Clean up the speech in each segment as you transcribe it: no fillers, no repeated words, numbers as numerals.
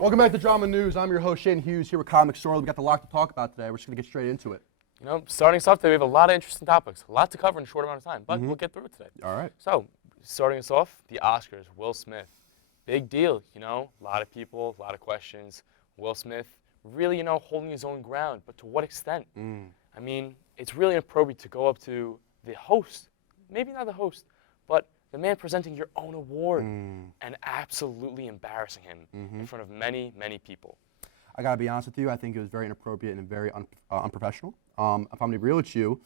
Welcome back to Drama News. I'm your host, Shane Hughes, here with Kyle McSorley. We got a lot to talk about today. We're just going to get straight into it. You know, starting us off today, we have a lot of interesting topics, a lot to cover in a short amount of time, but we'll get through it today. All right. So, starting us off, the Oscars, Will Smith. Big deal, you know, a lot of people, a lot of questions. Will Smith really, holding his own ground, but to what extent? I mean, it's really inappropriate to go up to the host, maybe not the host, but the man presenting your own award and absolutely embarrassing him in front of many, many people. I got to be honest with you. I think it was very inappropriate and very unprofessional. If I'm going to be real with you,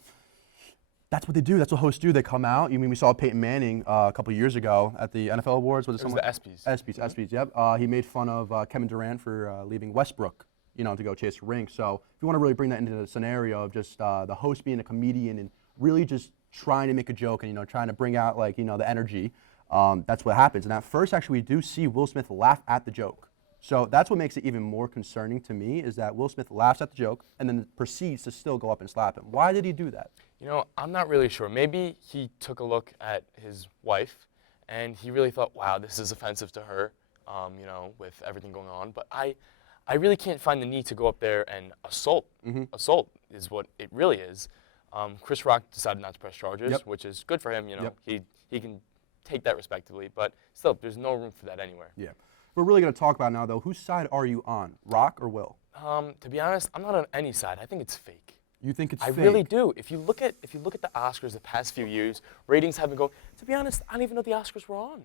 that's what they do. That's what hosts do. They come out. You mean we saw Peyton Manning a couple years ago at the NFL Awards? It was the ESPYs. ESPYs, yep. He made fun of Kevin Durant for leaving Westbrook, to go chase a ring. So if you want to really bring that into the scenario of just the host being a comedian and really just trying to make a joke and, trying to bring out, the energy, that's what happens. And at first, actually, we do see Will Smith laugh at the joke. So that's what makes it even more concerning to me is that Will Smith laughs at the joke and then proceeds to still go up and slap him. Why did he do that? I'm not really sure. Maybe he took a look at his wife and he really thought, wow, this is offensive to her, with everything going on. But I really can't find the need to go up there and assault. Assault is what it really is. Chris Rock decided not to press charges, which is good for him. He can take that respectively. But still, there's no room for that anywhere. Yeah. We're really going to talk about now, though. Whose side are you on, Rock or Will? To be honest, I'm not on any side. I think it's fake. You think it's fake? I fake? really do. If you look at the Oscars the past few years, ratings have been going. To be honest, I don't even know the Oscars were on.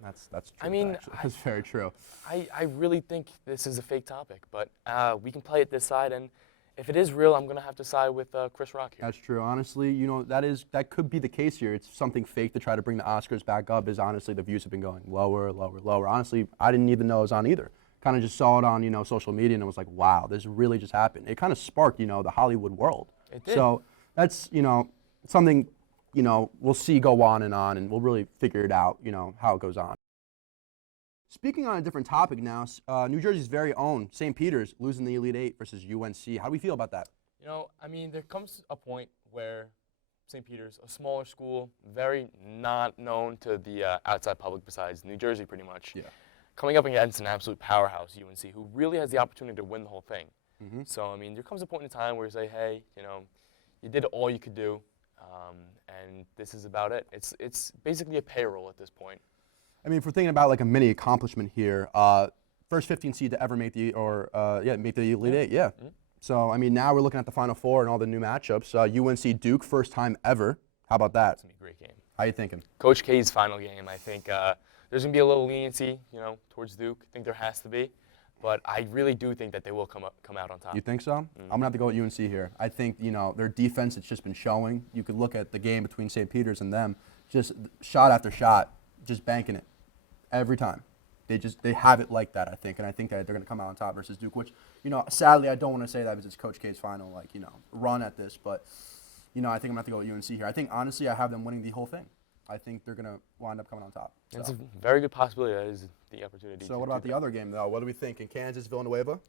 That's true. I mean, that's very true. I really think this is a fake topic, but we can play it this side, and if it is real, I'm going to have to side with Chris Rock here. That's true. Honestly, that could be the case here. It's something fake to try to bring the Oscars back up. Is honestly the views have been going lower, lower, lower. Honestly, I didn't even know it was on either. Kind of just saw it on social media and it was like, wow, this really just happened. It kind of sparked the Hollywood world. It did. So that's something we'll see go on and we'll really figure it out how it goes on. Speaking on a different topic now, New Jersey's very own St. Peter's losing the Elite Eight versus UNC. How do we feel about that? There comes a point where St. Peter's, a smaller school, very not known to the outside public besides New Jersey pretty much, coming up against an absolute powerhouse, UNC, who really has the opportunity to win the whole thing. So, there comes a point in time where you say, hey, you did all you could do, and this is about it. It's basically a payroll at this point. If we're thinking about like a mini accomplishment here, first 15 seed to ever make the Elite Eight, yeah. So now we're looking at the Final Four and all the new matchups. UNC Duke, first time ever. How about that? It's gonna be a great game. How you thinking? Coach K's final game. I think there's gonna be a little leniency, towards Duke. I think there has to be, but I really do think that they will come out on top. You think so? I'm gonna have to go with UNC here. I think their defense has just been showing. You could look at the game between St. Peter's and them, just shot after shot, just banking it. Every time. They have it like that, I think, and I think that they're going to come out on top versus Duke, which, sadly I don't want to say that because it's Coach K's final, run at this, but, I think I'm going to have to go with UNC here. I think, honestly, I have them winning the whole thing. I think they're going to wind up coming on top. So. It's a very good possibility. That is the opportunity. So what about the other game, though? What do we think? In Kansas, Villanova?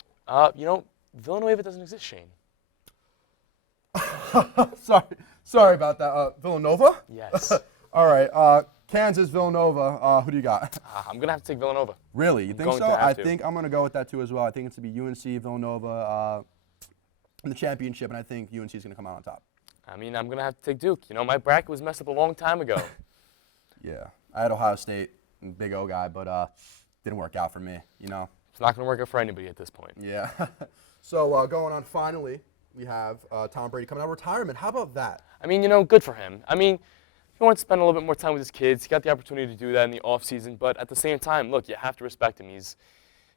Villanova doesn't exist, Shane. Sorry about that. Villanova? Yes. All right. Kansas, Villanova, who do you got? I'm going to have to take Villanova. Really? You think so? I think I'm going to go with that too as well. I think it's going to be UNC, Villanova in the championship, and I think UNC is going to come out on top. I'm going to have to take Duke. My bracket was messed up a long time ago. Yeah. I had Ohio State, big O guy, but didn't work out for me, It's not going to work out for anybody at this point. Yeah. So going on finally, we have Tom Brady coming out of retirement. How about that? Good for him. He wants to spend a little bit more time with his kids. He got the opportunity to do that in the offseason, but at the same time, look, you have to respect him. He's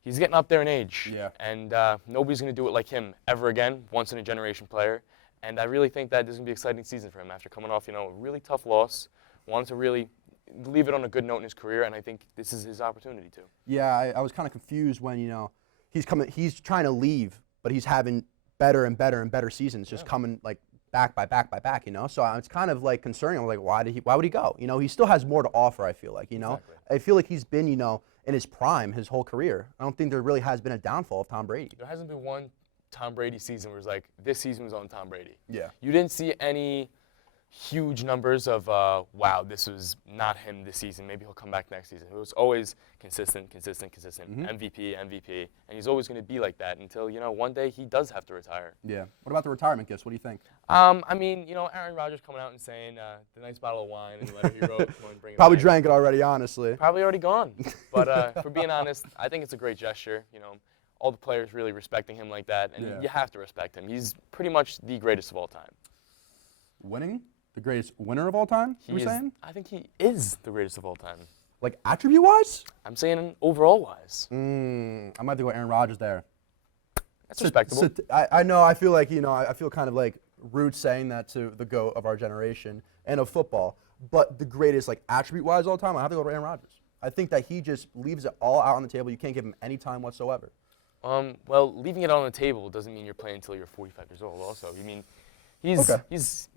getting up there in age, and nobody's going to do it like him ever again, once-in-a-generation player. And I really think that this is going to be an exciting season for him after coming off, a really tough loss, wanted to really leave it on a good note in his career, and I think this is his opportunity to. Yeah, I was kind of confused when, he's trying to leave, but he's having better and better and better seasons, just coming back by back by back, So it's kind of concerning. I'm like, why would he go? He still has more to offer, I feel like, Exactly. I feel like he's been, in his prime his whole career. I don't think there really has been a downfall of Tom Brady. There hasn't been one Tom Brady season where it's like, this season was on Tom Brady. Yeah. You didn't see any huge numbers of, wow, this was not him this season. Maybe he'll come back next season. It was always consistent, MVP, MVP. And he's always going to be like that until, one day he does have to retire. Yeah. What about the retirement gifts? What do you think? I mean, Aaron Rodgers coming out and saying the nice bottle of wine and the letter he wrote. Come and bring it Probably back. drank it already, honestly. Probably already gone. But for being honest, I think it's a great gesture. All the players really respecting him like that. And you have to respect him. He's pretty much the greatest of all time. Winning? The greatest winner of all time, you're saying? I think he is the greatest of all time. Like attribute-wise? I'm saying overall-wise. I might have to go Aaron Rodgers there. That's respectable. I know, I feel like, I feel kind of like rude saying that to the GOAT of our generation and of football, but the greatest, like, attribute-wise all time, I have to go to Aaron Rodgers. I think that he just leaves it all out on the table. You can't give him any time whatsoever. Well, leaving it on the table doesn't mean you're playing until you're 45 years old also. You mean he's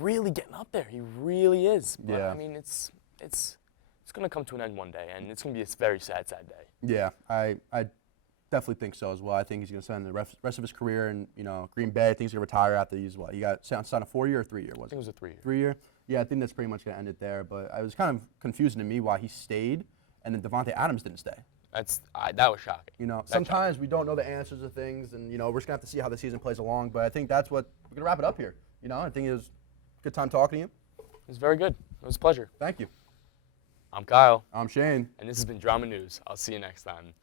really getting up there. He really is. But, Yeah. I mean, it's going to come to an end one day, and it's going to be a very sad, sad day. Yeah, I definitely think so as well. I think he's going to spend the rest of his career in Green Bay. I think he's going to retire after he's what? He got signed a 4-year or 3-year? I think it was a 3-year. 3-year? Yeah, I think that's pretty much going to end it there. But it was kind of confusing to me why he stayed and then Devontae Adams didn't stay. That was shocking. Sometimes we don't know the answers to things, and we're just going to have to see how the season plays along. But I think that's what we're going to wrap it up here. I think it was a good time talking to you. It was very good. It was a pleasure. Thank you. I'm Kyle. I'm Shane. And this has been Drama News. I'll see you next time.